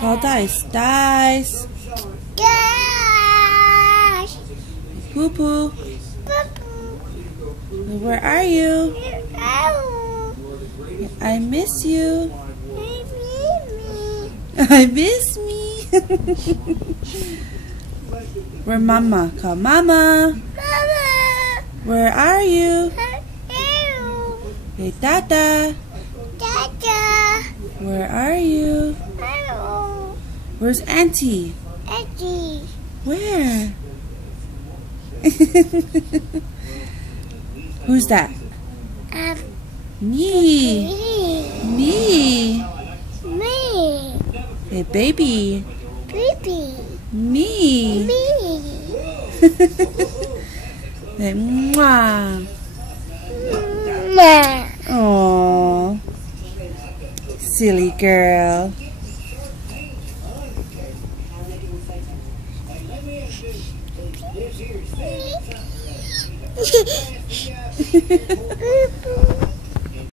Call Dice. Dice. Gosh. Poo Poo. Where are you? I miss you. I miss me. Where Mama? Call Mama. Mama. Where are you? Hey Dada. Dada. Where are you? Where's Auntie? Auntie. Where? Who's that? Me. Me. Me. Hey baby. Baby. Me. Me. Hey mwah. Ma. Aww. Silly girl.